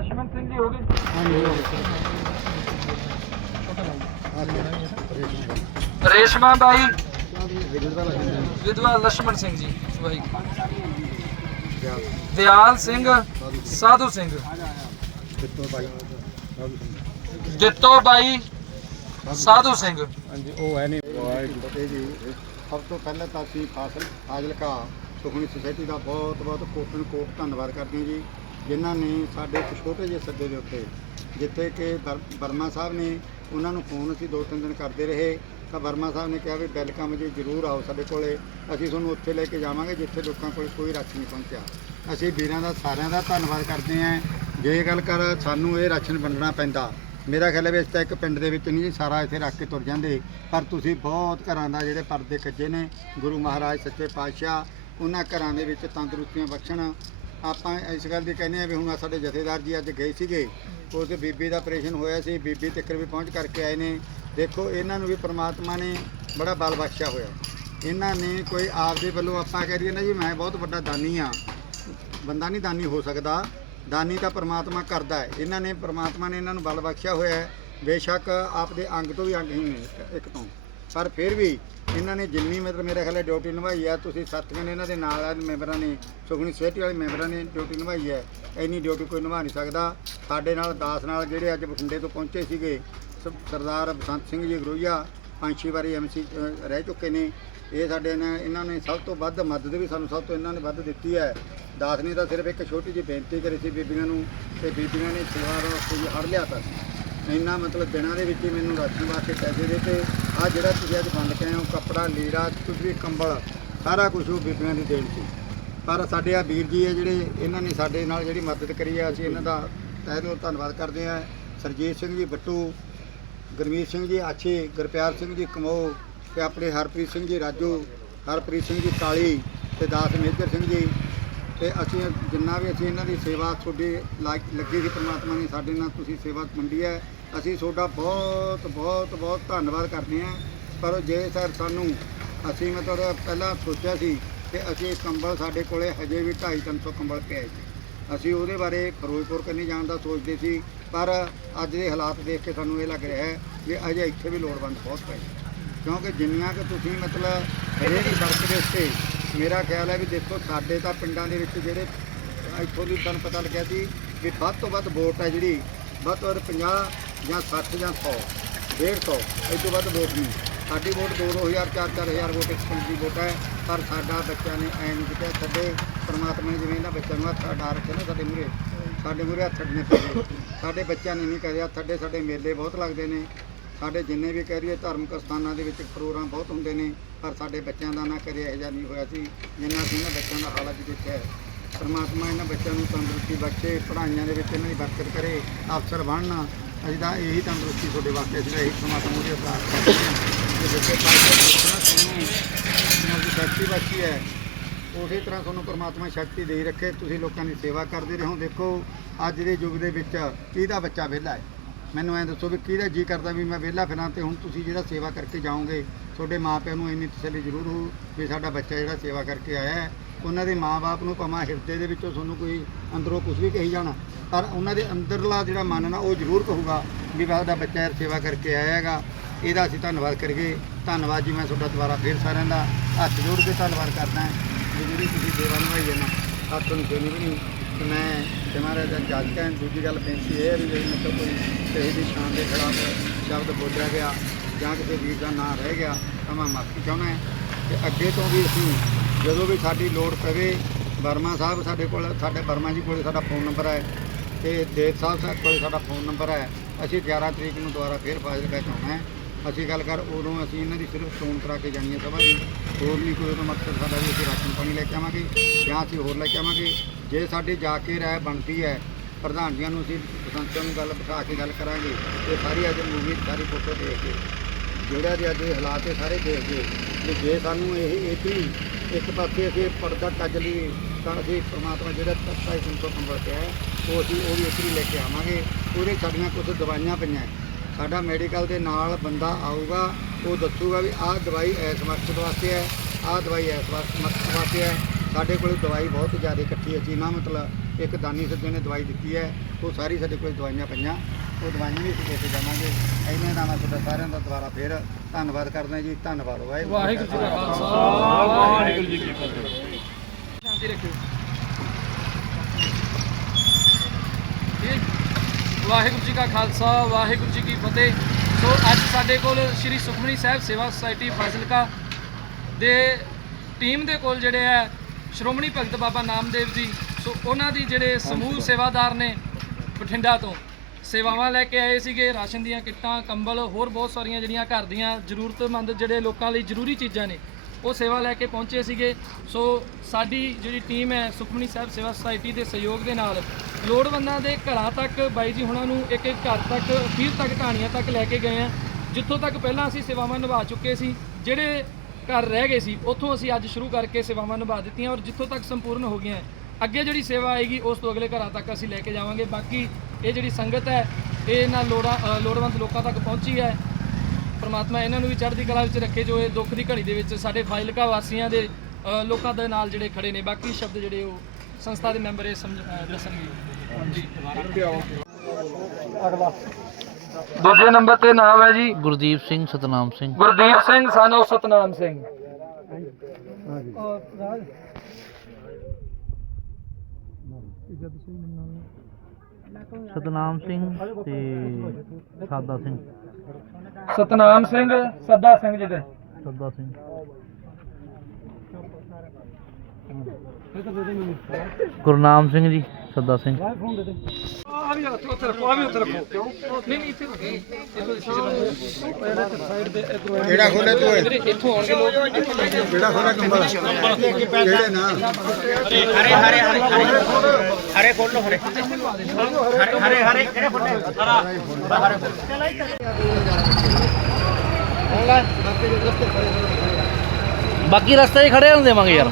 ਲక్ష్ਮਣ ਰੇਸ਼ਮਾ ਬਾਈ, ਵਿਧਵਾ ਲక్ష్ਮਣ ਸਿੰਘ ਜੀ ਬਾਈ ਦਿਆਲ ਸਿੰਘ, ਸਾਧੂ ਸਿੰਘ। ਦਿੱਤੋ ਬਾਈ, ਸਾਧੂ ਸਿੰਘ। ਹਾਂਜੀ, ਉਹ ਹੈ ਨਹੀਂ ਵਾਹਿਗੁਰੂ ਜੀ ਸਭ ਤੋਂ ਪਹਿਲਾਂ ਤਾਂ ਅਸੀਂ ਫਾਜ਼ਿਲ ਫਾਜ਼ਿਲਕਾ ਸੁਖਣੀ ਸੁਸਾਇਟੀ ਦਾ ਬਹੁਤ ਬਹੁਤ ਕੋਟਨ ਕੋਟ ਧੰਨਵਾਦ ਕਰਦੇ ਹਾਂ ਜੀ। ਜਿਨ੍ਹਾਂ ਨੇ ਸਾਡੇ ਇੱਕ ਛੋਟੇ ਜਿਹੇ ਸੱਦੇ ਦੇ ਉੱਤੇ, ਜਿੱਥੇ ਕਿ ਬਰ, ਵਰਮਾ ਸਾਹਿਬ ਨੇ ਉਹਨਾਂ ਨੂੰ ਫੋਨ ਅਸੀਂ ਦੋ ਤਿੰਨ ਦਿਨ ਕਰਦੇ ਰਹੇ, ਤਾਂ ਵਰਮਾ ਸਾਹਿਬ ਨੇ ਕਿਹਾ ਵੀ ਵੈਲਕਮ ਜੀ, ਜ਼ਰੂਰ ਆਓ ਸਾਡੇ ਕੋਲੇ। ਅਸੀਂ ਤੁਹਾਨੂੰ ਉੱਥੇ ਲੈ ਕੇ ਜਾਵਾਂਗੇ, ਜਿੱਥੇ ਲੋਕਾਂ ਕੋਲ ਕੋਈ ਰਾਸ਼ਨ ਨਹੀਂ ਪਹੁੰਚਿਆ। ਅਸੀਂ ਵੀਰਾਂ ਦਾ, ਸਾਰਿਆਂ ਦਾ ਧੰਨਵਾਦ ਕਰਦੇ ਹਾਂ। ਜੇ ਗੱਲ ਕਰ, ਸਾਨੂੰ ਇਹ ਰਾਸ਼ਨ ਵੰਡਣਾ ਪੈਂਦਾ। ਮੇਰਾ ਖਿਆਲ ਹੈ ਵੀ ਇਸ ਤਾਂ ਇੱਕ ਪਿੰਡ ਦੇ ਵਿੱਚ ਨਹੀਂ ਜੀ ਸਾਰਾ ਇੱਥੇ ਰੱਖ ਕੇ ਤੁਰ ਜਾਂਦੇ। ਪਰ ਤੁਸੀਂ ਬਹੁਤ ਘਰਾਂ ਦਾ, ਜਿਹੜੇ ਪਰਦੇ ਕੱਜੇ ਨੇ, ਗੁਰੂ ਮਹਾਰਾਜ, ਸੱਚੇ ਪਾਤਸ਼ਾਹ, ਉਹਨਾਂ ਘਰਾਂ ਦੇ ਵਿੱਚ ਤੰਦਰੁਸਤੀਆਂ ਬਖਸ਼ਣ ਆਪਾਂ ਇਸ ਗੱਲ ਦੀ ਕਹਿੰਦੇ ਆ ਵੀ ਹੁਣ ਸਾਡੇ ਜਥੇਦਾਰ ਜੀ ਅੱਜ ਗਏ ਸੀਗੇ ਉਸ ਬੀਬੀ ਦਾ ਆਪਰੇਸ਼ਨ ਹੋਇਆ ਸੀ, ਬੀਬੀ ਤੱਕ ਵੀ ਪਹੁੰਚ ਕਰਕੇ ਆਏ ਨੇ। ਦੇਖੋ, ਇਹਨਾਂ ਨੂੰ ਵੀ ਪ੍ਰਮਾਤਮਾ ਨੇ ਬੜਾ ਬਲ ਬਖਸ਼ਿਆ ਹੋਇਆ। ਇਹਨਾਂ ਨੇ ਕੋਈ ਆਪ ਦੇ ਵੱਲੋਂ ਆਪਾਂ ਕਹਿ ਦਈਏ ਨਾ ਜੀ, ਮੈਂ ਬਹੁਤ ਵੱਡਾ ਦਾਨੀ ਆ ਬੰਦਾ ਨਹੀਂ ਦਾਨੀ ਹੋ ਸਕਦਾ। ਦਾਨੀ ਤਾਂ ਪ੍ਰਮਾਤਮਾ ਕਰਦਾ ਹੈ। ਇਹਨਾਂ ਨੇ ਪ੍ਰਮਾਤਮਾ ਨੇ ਇਹਨਾਂ ਨੂੰ ਬਲ ਬਖਸ਼ਿਆ ਹੋਇਆ ਹੈ। ਬੇਸ਼ੱਕ ਆਪਦੇ ਅੰਗ ਤੋਂ ਵੀ ਅੰਗਹੀਨ ਨੇ ਇੱਕ ਤੋਂ। ਪਰ ਫਿਰ ਵੀ ਇਹਨਾਂ ਨੇ ਜਿੰਨੀ ਮਤਲਬ ਮੇਰੇ ਖਿਆਲ ਡਿਊਟੀ ਨਿਭਾਈ ਆ, ਤੁਸੀਂ ਸਾਥੀਆਂ ਨੇ ਇਹਨਾਂ ਦੇ ਨਾਲ ਵਾਲੇ ਮੈਂਬਰਾਂ ਨੇ ਸੁਖਣੀ ਸੋਸਾਇਟੀ ਵਾਲੇ ਮੈਂਬਰਾਂ ਨੇ ਡਿਊਟੀ ਨਿਭਾਈ ਹੈ। ਇੰਨੀ ਡਿਊਟੀ ਕੋਈ ਨਿਭਾ ਨਹੀਂ ਸਕਦਾ। ਸਾਡੇ ਨਾਲ ਦਾਸ ਨਾਲ ਜਿਹੜੇ ਅੱਜ ਬਠਿੰਡੇ ਤੋਂ ਪਹੁੰਚੇ ਸੀਗੇ, ਸ- ਸਰਦਾਰ ਬਸੰਤ ਸਿੰਘ ਜੀ ਗਰੋਈਆ, ਪੰਜ ਛੇ ਵਾਰੀ ਐਮਸੀ ਰਹਿ ਚੁੱਕੇ ਨੇ। ਇਹ ਸਾਡੇ ਨੇ ਇਹਨਾਂ ਨੇ ਸਭ ਤੋਂ ਵੱਧ ਮਦਦ ਵੀ ਸਾਨੂੰ ਸਭ ਤੋਂ ਇਹਨਾਂ ਨੇ ਵੱਧ ਦਿੱਤੀ ਹੈ। ਦਾਸ ਨੇ ਤਾਂ ਸਿਰਫ ਇੱਕ ਛੋਟੀ ਜਿਹੀ ਬੇਨਤੀ ਕਰੀ ਸੀ ਬੀਬੀਆਂ ਨੂੰ, ਤੇ ਬੀਬੀਆਂ ਨੇ ਸੇਵਾ ਵਾਸਤੇ ਜੀ ਹੜ ਲਿਆ ਤਾ ਇੰਨਾ ਮਤਲਬ ਦਿਨਾਂ ਦੇ ਵਿੱਚ ਹੀ ਮੈਨੂੰ ਰਾਸ਼ਨ ਵਾਸਤੇ ਪੈਸੇ ਦੇ ਤੇ ਆ ਜਿਹੜਾ ਤੁਸੀਂ ਅੱਜ ਬੰਦ ਕੇ ਆਏ ਹੋ, ਕੱਪੜਾ, ਲੀੜਾ ਕੁਝ ਵੀ ਕੰਬਲ, ਸਾਰਾ ਕੁਝ ਉਹ ਬੀਬੀਆਂ ਦੀ ਦੇਣ ਸੀ। ਪਰ ਸਾਡੇ ਆ ਵੀਰ ਜੀ ਹੈ ਜਿਹੜੇ, ਇਹਨਾਂ ਨੇ ਸਾਡੇ ਨਾਲ ਜਿਹੜੀ ਮਦਦ ਕਰੀ ਹੈ ਅਸੀਂ ਇਹਨਾਂ ਦਾ ਤਹਿ ਦਿਲੋਂ ਧੰਨਵਾਦ ਕਰਦੇ ਹਾਂ ਸਰਜੀਤ ਸਿੰਘ ਜੀ, ਬੱਟੂ, ਗੁਰਮੀਤ ਸਿੰਘ ਜੀ, ਆਛੇ, ਗੁਰਪਿਆਰ ਸਿੰਘ ਜੀ, ਕਮੋ ਤੇ ਆਪਣੇ ਹਰਪ੍ਰੀਤ ਸਿੰਘ ਜੀ, ਰਾਜੂ, ਹਰਪ੍ਰੀਤ ਸਿੰਘ ਜੀ, ਕਾਲੀ ਤੇ ਦਾਸ ਮੇਜਰ ਸਿੰਘ ਜੀ ਤੇ ਅਸੀਂ ਜਿੰਨਾ ਵੀ ਅਸੀਂ ਇਹਨਾਂ ਦੀ ਸੇਵਾ ਤੁਹਾਡੀ ਲਾ- ਲੱਗੀ ਸੀ ਪ੍ਰਮਾਤਮਾ ਨੇ ਸਾਡੇ ਨਾਲ ਤੁਸੀਂ ਸੇਵਾ ਮੰਡੀ ਹੈ। ਅਸੀਂ ਤੁਹਾਡਾ ਬਹੁਤ ਬਹੁਤ ਬਹੁਤ ਧੰਨਵਾਦ ਕਰਦੇ ਹਾਂ। ਪਰ ਜੇ ਸਰ ਸਾਨੂੰ, ਅਸੀਂ ਮਤਲਬ ਪਹਿਲਾਂ ਸੋਚਿਆ ਸੀ ਕਿ ਅਸੀਂ ਕੰਬਲ ਸਾਡੇ ਕੋਲੇ ਹਜੇ ਵੀ 2.5 300 ਕੰਬਲ ਪਿਆ ਸੀ। ਅਸੀਂ ਉਹਦੇ ਬਾਰੇ ਫਿਰੋਜ਼ਪੁਰ ਕੰਨੀ ਜਾਣ ਦਾ ਸੋਚਦੇ ਸੀ, ਪਰ ਅੱਜ ਦੇ ਹਾਲਾਤ ਦੇਖ ਕੇ ਸਾਨੂੰ ਇਹ ਲੱਗ ਰਿਹਾ ਹੈ ਕਿ ਅਜੇ ਇੱਥੇ ਵੀ ਲੋੜਵੰਦ ਬਹੁਤ ਪਏ ਕਿਉਂਕਿ ਜਿੰਨਾ ਕਿ ਤੁਸੀਂ ਮਤਲਬ ਹਰੇਕ ਸੜਕ ਦੇ ਉੱਤੇ ਮੇਰਾ ਖਿਆਲ ਹੈ ਵੀ ਦੇਖੋ ਸਾਡੇ ਤਾਂ ਪਿੰਡਾਂ ਦੇ ਵਿੱਚ ਜਿਹੜੇ ਇੱਥੋਂ ਦੀ ਤੁਹਾਨੂੰ ਪਤਾ ਲੱਗਿਆ ਸੀ ਵੀ ਵੱਧ ਤੋਂ ਵੱਧ ਵੋਟ ਹੈ ਜਿਹੜੀ, ਵੱਧ ਤੋਂ ਵੱਧ 50 ਜਾਂ 60 ਜਾਂ 100 150 ਇਹ ਤੋਂ ਵੱਧ ਵੋਟ ਨਹੀਂ। ਸਾਡੀ ਵੋਟ 2-2000 4-4000 ਵੋਟ ਇੱਕ ਪਿੰਡ ਦੀ ਵੋਟ ਹੈ, ਪਰ ਸਾਡਾ ਬੱਚਿਆਂ ਨੇ ਐ ਨਹੀਂ ਕਿਹਾ ਸਾਡੇ ਪਰਮਾਤਮਾ ਨੇ ਜਿਵੇਂ ਇਹਨਾਂ ਬੱਚਿਆਂ ਨੂੰ ਹੱਥ ਅਡਾ ਰੱਖਿਆ ਨਾ ਸਾਡੇ ਮੂਰੇ ਸਾਡੇ ਮੂਰੇ ਹੱਥ ਅਡਨੇ ਸਾਡੇ ਬੱਚਿਆਂ ਨੇ ਨਹੀਂ ਕਰਿਆ, ਸਾਡੇ ਸਾਡੇ ਮੇਲੇ ਬਹੁਤ ਲੱਗਦੇ ਨੇ। ਸਾਡੇ ਜਿੰਨੇ ਵੀ ਕਹਿ ਰਹੀਏ ਧਾਰਮਿਕ ਸਥਾਨਾਂ ਦੇ ਵਿੱਚ ਪ੍ਰੋਗਰਾਮ ਬਹੁਤ ਹੁੰਦੇ ਨੇ, ਪਰ ਸਾਡੇ ਬੱਚਿਆਂ ਦਾ ਨਾ ਕਦੇ ਇਹੋ ਜਿਹਾ ਨਹੀਂ ਹੋਇਆ ਸੀ ਜਿੰਨਾ ਅਸੀਂ ਇਹਨਾਂ ਬੱਚਿਆਂ ਦਾ ਹਾਲ ਅੱਜ ਦੇਖਿਆ ਹੈ। ਪਰਮਾਤਮਾ ਇਹਨਾਂ ਬੱਚਿਆਂ ਨੂੰ ਤੰਦਰੁਸਤੀ ਬਖਸ਼ੇ, ਪੜ੍ਹਾਈਆਂ ਦੇ ਵਿੱਚ ਇਹਨਾਂ ਦੀ ਬਰਕਤ ਕਰੇ, ਅਫਸਰ ਬਣਨ। ਅਸੀਂ ਤਾਂ ਇਹੀ ਤੰਦਰੁਸਤੀ ਤੁਹਾਡੇ ਵਾਸਤੇ ਅਸੀਂ ਤਾਂ ਇਹੀ ਪਰਮਾਤਮਾ ਮੂਹਰੇ ਅਰਦਾਸ ਕਰਦੇ ਹਾਂ ਕਿ ਬੱਚੇ ਪਾਸੇ ਤੁਹਾਨੂੰ ਦੀ ਸ਼ਕਤੀ ਬਖਸ਼ੀ ਹੈ, ਉਸੇ ਤਰ੍ਹਾਂ ਤੁਹਾਨੂੰ ਪਰਮਾਤਮਾ ਸ਼ਕਤੀ ਦੇ ਰੱਖੇ। ਤੁਸੀਂ ਲੋਕਾਂ ਦੀ ਸੇਵਾ ਕਰਦੇ ਰਹੋ। ਦੇਖੋ, ਅੱਜ ਦੇ ਯੁੱਗ ਦੇ ਵਿੱਚ ਕਿਹਦਾ ਬੱਚਾ ਵਿਹਲਾ ਹੈ। ਮੈਨੂੰ ਐਂ ਦੱਸੋ ਵੀ ਕਿਹਦਾ ਜੀ ਕਰਦਾ ਵੀ ਮੈਂ ਵਿਹਲਾ ਫਿਰਾਂ ਤੇ ਹੁਣ ਤੁਸੀਂ ਜਿਹੜਾ ਸੇਵਾ ਕਰਕੇ ਜਾਓਗੇ, ਤੁਹਾਡੇ ਮਾਪਿਆਂ ਨੂੰ ਇੰਨੀ ਤਸੱਲੀ ਜ਼ਰੂਰ ਹੋ ਵੀ ਸਾਡਾ ਬੱਚਾ ਜਿਹੜਾ ਸੇਵਾ ਕਰਕੇ ਆਇਆ ਹੈ, ਉਹਨਾਂ ਦੇ ਮਾਪੇ ਨੂੰ ਭਾਵੇਂ ਹਿਰਦੇ ਦੇ ਵਿੱਚੋਂ ਤੁਹਾਨੂੰ ਕੋਈ ਅੰਦਰੋਂ ਕੁਝ ਵੀ ਕਹੀ ਜਾਣਾ, ਪਰ ਉਹਨਾਂ ਦੇ ਅੰਦਰਲਾ ਜਿਹੜਾ ਮਨ ਨਾ ਉਹ ਜ਼ਰੂਰ ਕਹੂਗਾ ਵੀ ਸਾਡਾ ਬੱਚਾ ਯਾਰ ਸੇਵਾ ਕਰਕੇ ਆਇਆ ਹੈਗਾ, ਇਹਦਾ ਅਸੀਂ ਧੰਨਵਾਦ ਕਰੀਏ। ਧੰਨਵਾਦ ਜੀ, ਮੈਂ ਤੁਹਾਡਾ ਦੁਬਾਰਾ ਫੇਰ ਸਾਰਿਆਂ ਦਾ ਹੱਥ ਜੋੜ ਕੇ ਧੰਨਵਾਦ ਕਰਦਾ ਵੀ ਜਿਹੜੀ ਤੁਸੀਂ ਸੇਵਾ ਨਿਭਾਈ ਹੈ ਨਾ, ਹੱਥ ਨੂੰ ਦੇਣੀ ਵੀ ਨਹੀਂ। ਤੇ ਮੈਂ ਤੇ ਮਹਾਰਾਜ ਦਾ ਜਾਜਕ ਹੈ ਦੂਜੀ ਗੱਲ ਬੇਨਤੀ ਇਹ ਹੈ ਵੀ ਜੇ ਮਤਲਬ ਕੋਈ ਕਿਸੇ ਦੀ ਸ਼ਾਨ ਦੇ ਖਿਲਾਫ ਸ਼ਬਦ ਬੋਲਿਆ ਗਿਆ ਜਾਂ ਕਿਸੇ ਵੀਰ ਦਾ ਨਾਂ ਰਹਿ ਗਿਆ, ਤਾਂ ਮੈਂ ਮਾਫੀ ਚਾਹੁੰਦਾ ਹਾਂ। ਤੇ ਅੱਗੇ ਤੋਂ ਵੀ ਅਸੀਂ ਜਦੋਂ ਵੀ ਸਾਡੀ ਲੋੜ ਪਵੇ, ਵਰਮਾ ਸਾਹਿਬ ਸਾਡੇ ਕੋਲ, ਸਾਡੇ ਵਰਮਾ ਜੀ ਕੋਲ ਸਾਡਾ ਫੋਨ ਨੰਬਰ ਹੈ ਤੇ ਦੇਵ ਸਾਹਿਬ ਸਾਹਿਬ ਕੋਲ ਸਾਡਾ ਫੋਨ ਨੰਬਰ ਹੈ। ਅਸੀਂ 11 ਤਰੀਕ ਨੂੰ ਦੁਬਾਰਾ ਫੇਰ ਫਾਜ਼ਿਲਕਾ 'ਚ ਆਉਣਾ ਹੈ। ਅਸੀਂ ਗੱਲ ਕਰ, ਉਦੋਂ ਅਸੀਂ ਇਹਨਾਂ ਦੀ ਸਿਰਫ ਚੋਣ ਕਰਾ ਕੇ ਜਾਣੀ ਹੈ ਸਭਾ ਦੀ। ਹੋਰ ਨਹੀਂ ਕੋਈ ਉਹਦਾ ਮਕਸਦ ਸਾਡਾ ਵੀ ਅਸੀਂ ਰਾਸ਼ਨ ਪਾਣੀ ਲੈ ਕੇ ਆਵਾਂਗੇ ਜਾਂ ਅਸੀਂ ਹੋਰ ਲੈ ਕੇ ਆਵਾਂਗੇ। ਜੇ ਸਾਡੀ ਜਾ ਕੇ ਰਾਏ ਬਣਦੀ ਹੈ ਪ੍ਰਧਾਨ ਜੀ ਨੂੰ ਅਸੀਂ ਬਸੰਤਾਂ ਨੂੰ ਗੱਲ ਬਿਠਾ ਕੇ ਗੱਲ ਕਰਾਂਗੇ ਤੇ ਸਾਰੀ ਅੱਜ ਮੂਵੀ ਸਾਰੀ ਫੋਟੋ ਦੇਖ ਕੇ ਜਿਹੜਾ ਦੇ ਅੱਜ ਇਹ ਹਾਲਾਤ ਹੈ ਸਾਰੇ ਦੇਖ ਕੇ ਕਿ ਜੇ ਸਾਨੂੰ ਇਹ ਇਹ ਇੱਕ ਪਾਸੇ ਅਸੀਂ ਪਰਦਾ ਕੱਜ ਲਈ ਤਾਂ ਅਸੀਂ ਪ੍ਰਮਾਤਮਾ ਜਿਹੜਾ ਤੱਤਾ ਇਸ ਤੋਂ ਕੰਬਲ ਹੈ, ਉਹ ਅਸੀਂ ਉਹ ਵੀ ਇੱਥੇ ਲੈ ਕੇ ਆਵਾਂਗੇ ਉਹਦੇ ਸਾਡੀਆਂ ਕੁਝ ਦਵਾਈਆਂ ਪਈਆਂ ਸਾਡਾ ਮੈਡੀਕਲ ਦੇ ਨਾਲ ਬੰਦਾ ਆਊਗਾ ਉਹ ਦੱਸੂਗਾ ਵੀ ਆਹ ਦਵਾਈ ਇਸ ਮਕਸਦ ਵਾਸਤੇ ਹੈ ਆਹ ਦਵਾਈ ਇਸ ਮਕਸਦ ਵਾਸਤੇ ਹੈ ਸਾਡੇ ਕੋਲ ਦਵਾਈ ਬਹੁਤ ਜ਼ਿਆਦਾ ਇਕੱਠੀ ਹੈ ਜੀ। ਨਾ ਮਤਲਬ ਇੱਕ ਦਾਨੀ ਸੱਜਣ ਨੇ ਦਵਾਈ ਦਿੱਤੀ ਹੈ ਉਹ ਸਾਰੀ ਸਾਡੇ ਕੋਲ ਦਵਾਈਆਂ ਪਈਆਂ। ਉਹ ਦਵਾਈਆਂ ਵੀ ਅਸੀਂ ਦੇ ਕੇ ਜਾਵਾਂਗੇ। ਇੰਨੇ ਨਾਲ ਮੈਂ ਤੁਹਾਡਾ ਸਾਰਿਆਂ ਦਾ ਦੁਬਾਰਾ ਫੇਰ ਧੰਨਵਾਦ ਕਰਦਾ ਜੀ। ਧੰਨਵਾਦ ਵਾਹਿਗੁਰੂ। ਵਾਹਿਗੁਰੂ ਜੀ ਕਾ ਖਾਲਸਾ। ਵਾਹਿਗੁਰੂ ਜੀ ਕੀ ਫਤਿਹ। ਸ਼ਾਂਤੀ ਰੱਖਿਓ। ਜੀ ਵਾਹਿਗੁਰੂ ਜੀ ਕਾ ਖਾਲਸਾ ਵਾਹਿਗੁਰੂ ਜੀ ਕੀ ਫਤਿਹ। ਸੋ ਅੱਜ ਸਾਡੇ ਕੋਲ ਸ੍ਰੀ ਸੁਖਮਨੀ ਸਾਹਿਬ ਸੇਵਾ ਸੁਸਾਇਟੀ ਫਾਜ਼ਿਲਕਾ ਦੇ ਟੀਮ ਦੇ ਕੋਲ ਜਿਹੜੇ ਹੈ ਸ਼੍ਰੋਮਣੀ ਭਗਤ ਬਾਬਾ ਨਾਮਦੇਵ ਜੀ, ਸੋ ਉਹਨਾਂ ਦੀ ਜਿਹੜੇ ਸਮੂਹ ਸੇਵਾਦਾਰ ਨੇ ਬਠਿੰਡਾ ਤੋਂ, ਸੇਵਾਵਾਂ ਲੈ ਕੇ ਆਏ ਸੀਗੇ, ਰਾਸ਼ਨ ਦੀਆਂ ਕਿੱਟਾਂ, ਕੰਬਲ, ਹੋਰ ਬਹੁਤ ਸਾਰੀਆਂ ਜਿਹੜੀਆਂ ਘਰ ਦੀਆਂ ਜ਼ਰੂਰਤਮੰਦ ਜਿਹੜੇ ਲੋਕਾਂ ਲਈ ਜ਼ਰੂਰੀ ਚੀਜ਼ਾਂ ਨੇ, ਉਹ ਸੇਵਾ ਲੈ ਕੇ ਪਹੁੰਚੇ ਸੀਗੇ। ਸੋ ਸਾਡੀ ਜਿਹੜੀ ਟੀਮ ਹੈ ਸੁਖਮਨੀ ਸਾਹਿਬ ਸੇਵਾ ਸੁਸਾਇਟੀ ਦੇ ਸਹਿਯੋਗ ਦੇ ਨਾਲ, ਲੋੜਵੰਦਾਂ ਦੇ ਘਰਾਂ ਤੱਕ, ਬਾਈ ਜੀ ਹੁਣਾਂ ਨੂੰ ਇੱਕ ਇੱਕ ਘਰ ਤੱਕ, ਅਖੀਰ ਤੱਕ ਕਹਾਣੀਆਂ ਤੱਕ ਲੈ ਕੇ ਗਏ ਆ ਜਿੱਥੋਂ ਤੱਕ ਪਹਿਲਾਂ ਅਸੀਂ ਸੇਵਾਵਾਂ ਨਿਭਾ ਚੁੱਕੇ ਸੀ, ਜਿਹੜੇ ਘਰ ਰਹਿ ਗਏ ਸੀ ਉੱਥੋਂ ਅਸੀਂ ਅੱਜ ਸ਼ੁਰੂ ਕਰਕੇ ਸੇਵਾਵਾਂ ਨਿਭਾ ਦਿੱਤੀਆਂ ਔਰ ਜਿੱਥੋਂ ਤੱਕ ਸੰਪੂਰਨ ਹੋ ਗਈਆਂ ਅੱਗੇ ਜਿਹੜੀ ਸੇਵਾ ਆਏਗੀ ਉਸ ਤੋਂ ਅਗਲੇ ਘਰਾਂ ਤੱਕ ਅਸੀਂ ਲੈ ਕੇ ਜਾਵਾਂਗੇ। ਬਾਕੀ ਇਹ ਜਿਹੜੀ ਸੰਗਤ ਹੈ ਇਹ ਇਹਨਾਂ ਲੋੜਾਂ ਲੋੜਵੰਦ ਲੋਕਾਂ ਤੱਕ ਪਹੁੰਚੀ ਹੈ। ਪਰਮਾਤਮਾ ਇਹਨਾਂ ਨੂੰ ਵੀ ਚੜ੍ਹਦੀ ਕਲਾ ਵਿੱਚ ਰੱਖੇ ਜੋ ਇਹ ਦੁੱਖ ਦੀ ਘੜੀ ਦੇ ਵਿੱਚ ਸਾਡੇ ਫਾਜ਼ਿਲਕਾ ਵਾਸੀਆਂ ਦੇ ਲੋਕਾਂ ਦੇ ਨਾਲ ਜਿਹੜੇ ਖੜੇ ਨੇ। ਬਾਕੀ ਸ਼ਬਦ ਜਿਹੜੇ ਉਹ ਸੰਸਥਾ ਦੇ ਮੈਂਬਰ ਇਹ ਸਮਝ ਦੱਸਣਗੇ। ਜੀ ਦੂਜੇ ਨੰਬਰ ਤੇ ਨਾਮ ਹੈ ਜੀ ਗੁਰਦੀਪ ਸਿੰਘ ਸਤਨਾਮ ਸਿੰਘ। ਗੁਰਦੀਪ ਸਿੰਘ ਸਾਨੂੰ ਸਤਨਾਮ ਸਿੰਘ। ਸਤਨਾਮ ਸਿੰਘ ਤੇ ਸਾਦਾ ਸਿੰਘ। ਸਤਨਾਮ ਸਿੰਘ ਸੱਦਾ ਸਿੰਘ ਜੀ ਦੇ ਸੱਦਾ ਸਿੰਘ। ਗੁਰਨਾਮ ਸਿੰਘ ਜੀ। ਸੱਦਾ ਸਿੰਘ। ਆ ਵੀ ਉੱਥੇ ਰੱਖੋ ਆ ਵੀ ਉੱਥੇ ਰੱਖੋ ਕਿਉਂ ਨਹੀਂ ਨਹੀਂ ਇੱਥੇ ਰੱਖੋ ਇੱਥੋਂ ਦੀ ਸਾਈਡ ਦੇ ਇੱਧਰੋਂ ਕਿਹੜਾ ਖੋਲੇ ਤੂੰ? ਵੀਰੇ, ਇੱਥੋਂ ਆਉਣਗੇ ਲੋਕ ਕਿਹੜਾ ਖੋਲਾ ਕਿਹੜੇ ਨਾ? ਬਾਕੀ ਰਸਤੇ 'ਚ ਖੜੇ ਹੋਣ ਦੇਵਾਂਗੇ ਯਾਰ।